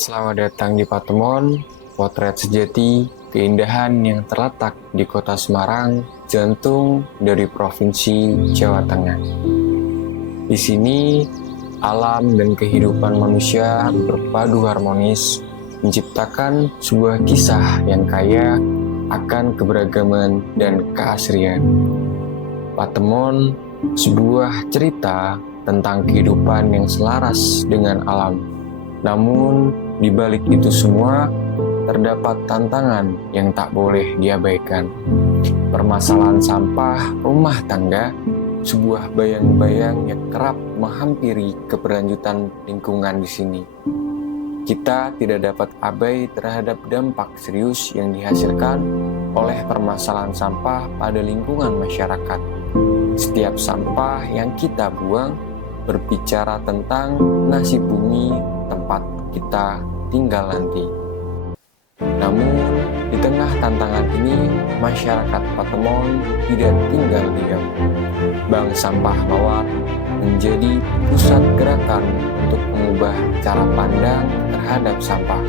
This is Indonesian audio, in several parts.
Selamat datang di Patemon, potret sejati keindahan yang terletak di kota Semarang, jantung dari Provinsi Jawa Tengah. Di sini, alam dan kehidupan manusia berpadu harmonis, menciptakan sebuah kisah yang kaya akan keberagaman dan keasrian. Patemon, sebuah cerita tentang kehidupan yang selaras dengan alam. Namun, di balik itu semua, terdapat tantangan yang tak boleh diabaikan. Permasalahan sampah rumah tangga, sebuah bayang-bayang yang kerap menghampiri keberlanjutan lingkungan di sini. Kita tidak dapat abai terhadap dampak serius yang dihasilkan oleh permasalahan sampah pada lingkungan masyarakat. Setiap sampah yang kita buang berbicara tentang nasib bumi tempat kita tinggal nanti. Namun, di tengah tantangan ini, masyarakat Patemon tidak tinggal diam. Bank Sampah Mawar menjadi pusat gerakan untuk mengubah cara pandang terhadap sampah.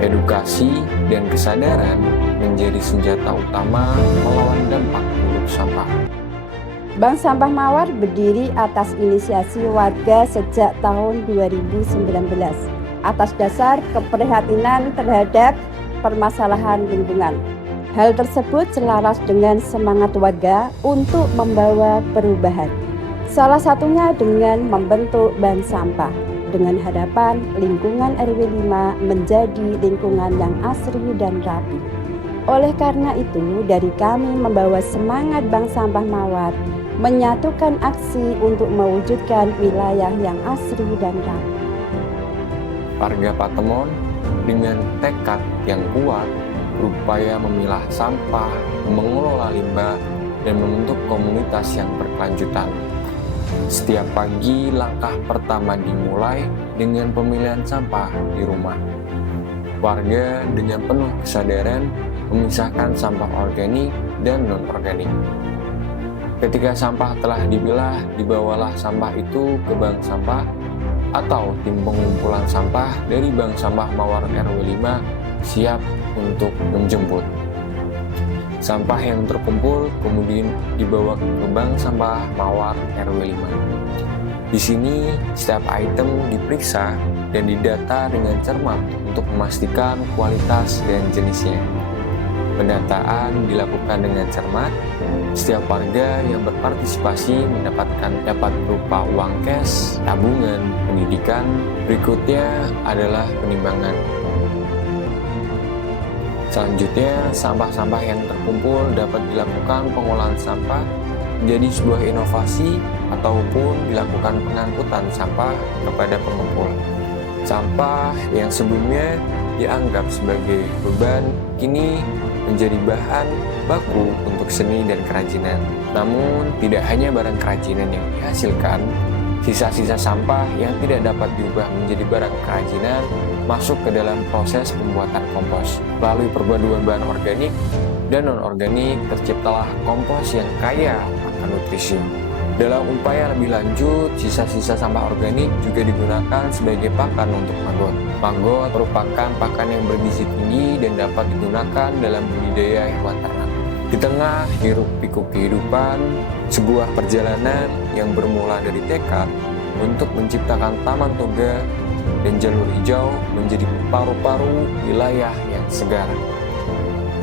Edukasi dan kesadaran menjadi senjata utama melawan dampak buruk sampah. Bank Sampah Mawar berdiri atas inisiasi warga sejak tahun 2019 atas dasar keprihatinan terhadap permasalahan lingkungan. Hal tersebut selaras dengan semangat warga untuk membawa perubahan. Salah satunya dengan membentuk bank sampah dengan harapan lingkungan RW 5 menjadi lingkungan yang asri dan rapi. Oleh karena itu, dari kami membawa semangat Bank Sampah Mawar menyatukan aksi untuk mewujudkan wilayah yang asri dan rapi. Warga Patemon dengan tekad yang kuat berupaya memilah sampah, mengelola limbah, dan membentuk komunitas yang berkelanjutan. Setiap pagi, langkah pertama dimulai dengan pemilihan sampah di rumah. Warga dengan penuh kesadaran memisahkan sampah organik dan non-organik. Ketika sampah telah dipilah, dibawalah sampah itu ke bank sampah atau tim pengumpulan sampah dari Bank Sampah Mawar RW 5 siap untuk menjemput. Sampah yang terkumpul kemudian dibawa ke Bank Sampah Mawar RW 5. Di sini, setiap item diperiksa dan didata dengan cermat untuk memastikan kualitas dan jenisnya. Pendataan dilakukan dengan cermat. Setiap warga yang berpartisipasi dapat berupa uang cash, tabungan, pendidikan. Berikutnya adalah penimbangan. Selanjutnya, sampah-sampah yang terkumpul dapat dilakukan pengolahan sampah menjadi sebuah inovasi ataupun dilakukan pengangkutan sampah kepada pengumpul. Sampah yang sebelumnya dianggap sebagai beban kini menjadi bahan baku untuk seni dan kerajinan. Namun, tidak hanya barang kerajinan yang dihasilkan, sisa-sisa sampah yang tidak dapat diubah menjadi barang kerajinan masuk ke dalam proses pembuatan kompos. Melalui perpaduan bahan organik dan non-organik, terciptalah kompos yang kaya akan nutrisi. Dalam upaya lebih lanjut, sisa-sisa sampah organik juga digunakan sebagai pakan untuk maggot. Maggot merupakan pakan yang bergizi tinggi dan dapat digunakan dalam budidaya hewan ternak. Di tengah hiruk-pikuk kehidupan, sebuah perjalanan yang bermula dari tekad untuk menciptakan taman toga dan jalur hijau menjadi paru-paru wilayah yang segar.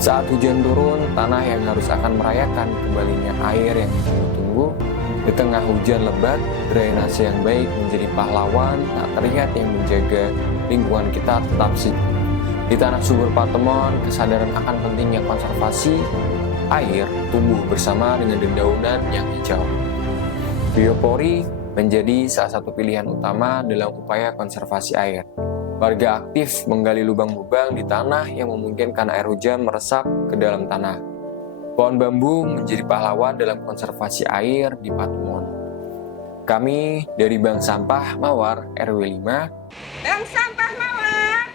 Saat hujan turun, tanah yang harus akan merayakan kembalinya air yang ditunggu-tunggu. Di tengah hujan lebat, drainase yang baik menjadi pahlawan tak terlihat yang menjaga lingkungan kita tetap sejuk. Di tanah subur Patemon, kesadaran akan pentingnya konservasi air tumbuh bersama dengan dedaunan yang hijau. Biopori menjadi salah satu pilihan utama dalam upaya konservasi air. Warga aktif menggali lubang-lubang di tanah yang memungkinkan air hujan meresap ke dalam tanah. Pohon bambu menjadi pahlawan dalam konservasi air di Patemon. Kami dari Bank Sampah Mawar RW 5. Bank Sampah Mawar.